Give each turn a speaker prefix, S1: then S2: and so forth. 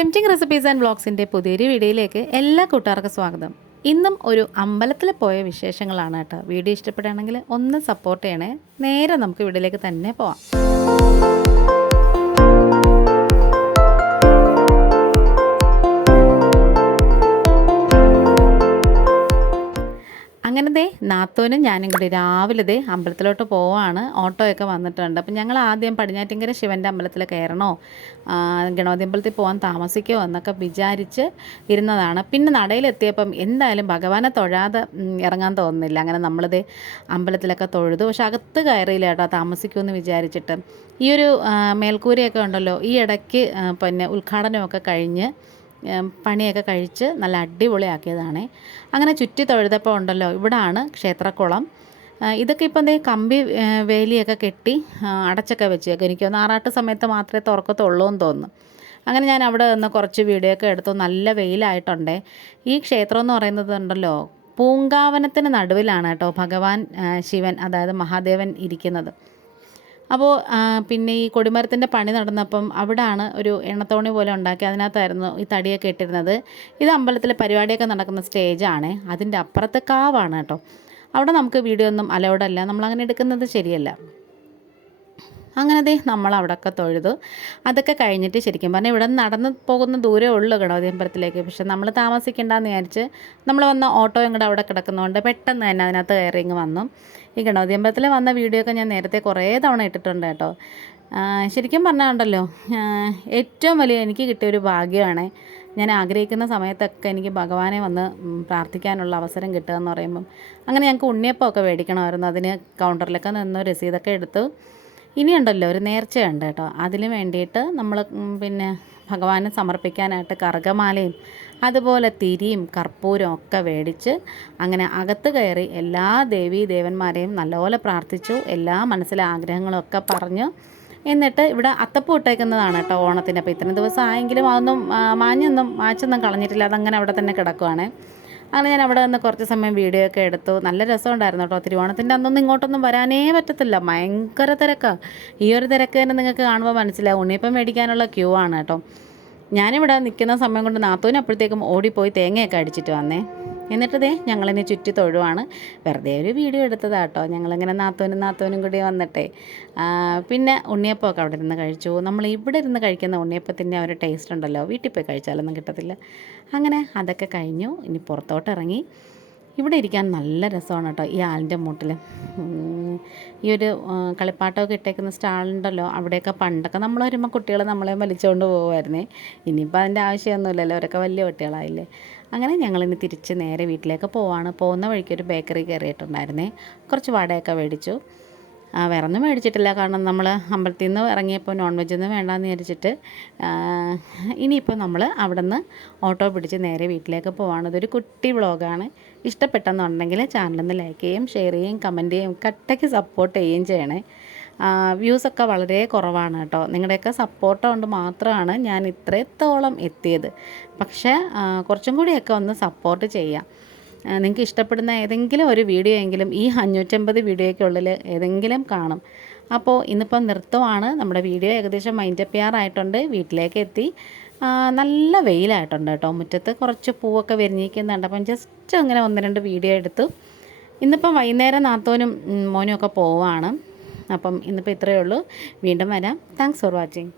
S1: Tempting recipes and ബ്ലോഗ്സിന്റെ പുതിയൊരു വീഡിയോയിലേക്ക് എല്ലാ കൂട്ടുകാർക്കും സ്വാഗതം. ഇന്നും ഒരു അമ്പലത്തിൽ പോയ വിശേഷങ്ങളാണ് കേട്ടോ. വീഡിയോ ഇഷ്ടപ്പെടുകയാണെങ്കിൽ ഒന്ന് സപ്പോർട്ട് ചെയ്യണേ. നേരെ നമുക്ക് വീഡിയോയിലേക്ക് തന്നെ പോവാം. അങ്ങനെ ദേ നാത്തോനും ഞാനും കൂടി രാവിലെ ദേ അമ്പലത്തിലോട്ട് പോവാണ്. ഓട്ടോയൊക്കെ വന്നിട്ടുണ്ട്. അപ്പം ഞങ്ങൾ ആദ്യം പടിഞ്ഞാറ്റിങ്കര ശിവന്റെ അമ്പലത്തിൽ കയറണോ? ഗണപതി അമ്പലത്തിൽ പോകാൻ താമസിക്കുമോ എന്നൊക്കെ വിചാരിച്ച് ഇരുന്നതാണ്. പിന്നെ നടയിലെത്തിയപ്പം എന്തായാലും ഭഗവാനെ തൊഴാതെ ഇറങ്ങാൻ തോന്നുന്നില്ല. അങ്ങനെ നമ്മളിത് അമ്പലത്തിലൊക്കെ തൊഴുതു. പക്ഷെ അകത്ത് കയറിയില്ല കേട്ടോ താമസിക്കുമെന്ന് വിചാരിച്ചിട്ട്. ഈ ഒരു മേൽക്കൂരയൊക്കെ ഉണ്ടല്ലോ ഈ ഇടയ്ക്ക് പിന്നെ ഉദ്ഘാടനമൊക്കെ കഴിഞ്ഞ് പണിയൊക്കെ കഴിച്ച് നല്ല അടിപൊളിയാക്കിയതാണ്. അങ്ങനെ ചുറ്റി തൊഴുതപ്പോൾ ഉണ്ടല്ലോ ഇവിടാണ് ക്ഷേത്രക്കുളം. ഇതൊക്കെ ഇപ്പം എന്തെങ്കിലും കമ്പി വേലിയൊക്കെ കെട്ടി അടച്ചൊക്കെ വെച്ചേക്കും. എനിക്ക് തോന്നുന്നു ആറാട്ട് സമയത്ത് മാത്രമേ തുറക്കത്തുള്ളൂ എന്ന് തോന്നുന്നു. അങ്ങനെ ഞാൻ അവിടെ നിന്ന് കുറച്ച് വീഡിയോ ഒക്കെ എടുത്തു. നല്ല വെയിലായിട്ടുണ്ടേ. ഈ ക്ഷേത്രം എന്ന് പറയുന്നത് ഉണ്ടല്ലോ പൂങ്കാവനത്തിന് നടുവിലാണ് കേട്ടോ ഭഗവാൻ ശിവൻ അതായത് മഹാദേവൻ ഇരിക്കുന്നത്. അപ്പോൾ പിന്നെ ഈ കൊടിമരത്തിന്റെ പണി നടന്നപ്പം അവിടാണ് ഒരു എണ്ണത്തോണി പോലെ ഉണ്ടാക്കി അതിനകത്തായിരുന്നു ഈ തടിയൊക്കെ ഇട്ടിരുന്നത്. ഇത് അമ്പലത്തിലെ പരിപാടിയൊക്കെ നടക്കുന്ന സ്റ്റേജാണ് അതിന്റെ അപ്പുറത്തെ കാവാണ് കേട്ടോ. അവിടെ നമുക്ക് വീഡിയോ ഒന്നും അലൗഡല്ല നമ്മളങ്ങനെ എടുക്കുന്നത് ശരിയല്ല. അങ്ങനെ ദേ നമ്മൾ അവിടെയൊക്കെ തൊഴുതു. അതൊക്കെ കഴിഞ്ഞിട്ട് ശരിക്കും പറഞ്ഞാൽ ഇവിടെ നടന്ന് പോകുന്ന ദൂരേ ഉള്ളൂ ഗണപതിയമ്പലത്തിലേക്ക് പക്ഷെ നമ്മൾ താമസിക്കേണ്ടെന്ന് വിചാരിച്ച് നമ്മൾ വന്ന ഓട്ടോ ഇങ്ങോട്ട് അവിടെ കിടക്കുന്നതുകൊണ്ട് പെട്ടെന്ന് തന്നെ അതിനകത്ത് കയറി ഇങ്ങ് വന്നു. ഈ ഗണപതിയമ്പലത്തിൽ വന്ന വീഡിയോ ഒക്കെ ഞാൻ നേരത്തെ കുറേ തവണ ഇട്ടിട്ടുണ്ട് കേട്ടോ. ശരിക്കും പറഞ്ഞാണ്ടല്ലോ ഏറ്റവും വലിയ എനിക്ക് കിട്ടിയ ഒരു ഭാഗ്യമാണ് ഞാൻ ആഗ്രഹിക്കുന്ന സമയത്തൊക്കെ എനിക്ക് ഭഗവാനെ വന്ന് പ്രാർത്ഥിക്കാനുള്ള അവസരം കിട്ടുക എന്ന് പറയുമ്പം. അങ്ങനെ ഞങ്ങൾക്ക് ഉണ്ണിയപ്പമൊക്കെ മേടിക്കണമായിരുന്നു. അതിന് കൗണ്ടറിലൊക്കെ നിന്ന് രസീതൊക്കെ എടുത്തു. ഇനിയുണ്ടല്ലോ ഒരു നേർച്ചയുണ്ട് കേട്ടോ. അതിന് വേണ്ടിയിട്ട് നമ്മൾ പിന്നെ ഭഗവാന് സമർപ്പിക്കാനായിട്ട് കറുകമാലയും അതുപോലെ തിരിയും കർപ്പൂരം ഒക്കെ മേടിച്ച് അങ്ങനെ അകത്ത് കയറി എല്ലാ ദേവീ ദേവന്മാരെയും നല്ലപോലെ പ്രാർത്ഥിച്ചു എല്ലാ മനസ്സിലെ ആഗ്രഹങ്ങളും ഒക്കെ പറഞ്ഞു. എന്നിട്ട് ഇവിടെ അത്തപ്പൂ ഇട്ടേക്കുന്നതാണ് കേട്ടോ ഓണത്തിന്റെ അപ്പോൾ ഇത്രയും ദിവസം ആയെങ്കിലും അതൊന്നും മാഞ്ഞൊന്നും മാച്ചൊന്നും കളഞ്ഞിട്ടില്ല. അതങ്ങനെ അവിടെ തന്നെ കിടക്കുവാണ്. അങ്ങനെ ഞാൻ അവിടെ നിന്ന് കുറച്ച് സമയം വീഡിയോ ഒക്കെ എടുത്തു. നല്ല രസമുണ്ടായിരുന്നു കേട്ടോ. തിരുവോണത്തിന്റെ അന്നൊന്നും ഇങ്ങോട്ടൊന്നും വരാനേ പറ്റത്തില്ല. ഭയങ്കര തിരക്കാണ് ഈ ഒരു തിരക്ക് തന്നെ നിങ്ങൾക്ക് കാണുമ്പോൾ മനസ്സിലാവും. ഉണ്ണിയപ്പം മേടിക്കാനുള്ള ക്യൂ ആണ് കേട്ടോ. ഞാനിവിടെ നിൽക്കുന്ന സമയം കൊണ്ട് നാത്തൂന് അപ്പോഴത്തേക്കും ഓടിപ്പോയി തേങ്ങയൊക്കെ അടിച്ചിട്ട് വന്നേ. എന്നിട്ട് ദേ ഞങ്ങളിനി ചുറ്റി തൊഴുവാണ്. വെറുതെ ഒരു വീഡിയോ എടുത്തതാട്ടോ ഞങ്ങളിങ്ങനെ നാത്തോനും നാത്തോനും കൂടി വന്നിട്ടേ. പിന്നെ ഉണ്ണിയപ്പമൊക്കെ അവിടെ ഇരുന്ന് കഴിച്ചു. നമ്മൾ ഇവിടെ ഇരുന്ന് കഴിക്കുന്ന ഉണ്ണിയപ്പത്തിന്റെ ഒരു ടേസ്റ്റ് ഉണ്ടല്ലോ. വീട്ടിൽ പോയി കഴിച്ചാലൊന്നും കിട്ടത്തില്ല. അങ്ങനെ അതൊക്കെ കഴിഞ്ഞു. ഇനി പുറത്തോട്ടിറങ്ങി ഇവിടെ ഇരിക്കാൻ നല്ല രസമാണ് കേട്ടോ ഈ ആലിന്റെ മൂട്ടിൽ. ഈ ഒരു കളിപ്പാട്ടമൊക്കെ ഇട്ടേക്കുന്ന സ്റ്റാളുണ്ടല്ലോ അവിടെയൊക്കെ പണ്ടൊക്കെ നമ്മൾ വരുമ്പോൾ കുട്ടികൾ നമ്മളെ വലിച്ചുകൊണ്ട് പോകുമായിരുന്നേ ഇനിയിപ്പോൾ അതിന്റെ ആവശ്യമൊന്നുമില്ലല്ലോ അവരൊക്കെ വലിയ കുട്ടികളായില്ലേ. അങ്ങനെ ഞങ്ങളിനി തിരിച്ച് നേരെ വീട്ടിലേക്ക് പോവാണ്. പോകുന്ന വഴിക്ക് ഒരു ബേക്കറി കയറിയിട്ടുണ്ടായിരുന്നേ. കുറച്ച് വടയൊക്കെ മേടിച്ചു. വേറെ ഒന്നും മേടിച്ചിട്ടില്ല. കാരണം നമ്മൾ അമ്പലത്തിൽ നിന്ന് ഇറങ്ങിയപ്പോൾ നോൺ വെജ് ഒന്നും വേണ്ടാന്ന് വിചാരിച്ചിട്ട് ഇനിയിപ്പോൾ നമ്മൾ അവിടെ നിന്ന് ഓട്ടോ പിടിച്ച് നേരെ വീട്ടിലേക്ക് പോവാണ്. ഇതൊരു കുട്ടി വ്ളോഗാണ്. ഇഷ്ടപ്പെട്ടെന്നുണ്ടെങ്കിൽ ചാനലൊന്ന് ലൈക്ക് ചെയ്യും ഷെയർ ചെയ്യും കമന്റ് ചെയ്യും കട്ടയ്ക്ക് സപ്പോർട്ട് ചെയ്യുകയും ചെയ്യണേ. വ്യൂസൊക്കെ വളരെ കുറവാണ് കേട്ടോ. നിങ്ങളുടെയൊക്കെ സപ്പോർട്ട് കൊണ്ട് മാത്രമാണ് ഞാൻ ഇത്രത്തോളം എത്തിയത്. പക്ഷേ കുറച്ചും കൂടിയൊക്കെ ഒന്ന് സപ്പോർട്ട് ചെയ്യാം. നിങ്ങൾക്ക് ഇഷ്ടപ്പെടുന്ന ഏതെങ്കിലും ഒരു വീഡിയോ എങ്കിലും ഈ അഞ്ഞൂറ്റമ്പത് വീഡിയോയ്ക്കുള്ളിൽ ഏതെങ്കിലും കാണും. അപ്പോൾ ഇന്നിപ്പം നൃത്തമാണ് നമ്മുടെ വീഡിയോ ഏകദേശം മൈൻഡപ്പ് ചെയ്യാറായിട്ടുണ്ട്. വീട്ടിലേക്ക് എത്തി. നല്ല വെയിലായിട്ടുണ്ട് കേട്ടോ. മുറ്റത്ത് കുറച്ച് പൂവൊക്കെ വിരിഞ്ഞിരിക്കുന്നുണ്ട്. അപ്പം ജസ്റ്റ് അങ്ങനെ ഒന്ന് രണ്ട് വീഡിയോ എടുത്തു. ഇന്നിപ്പം വൈകുന്നേരം നാത്തോനും മോനും ഒക്കെ പോവാണ്. അപ്പം ഇന്നിപ്പോൾ ഇത്രയേ ഉള്ളൂ. വീണ്ടും വരാം. Thanks for watching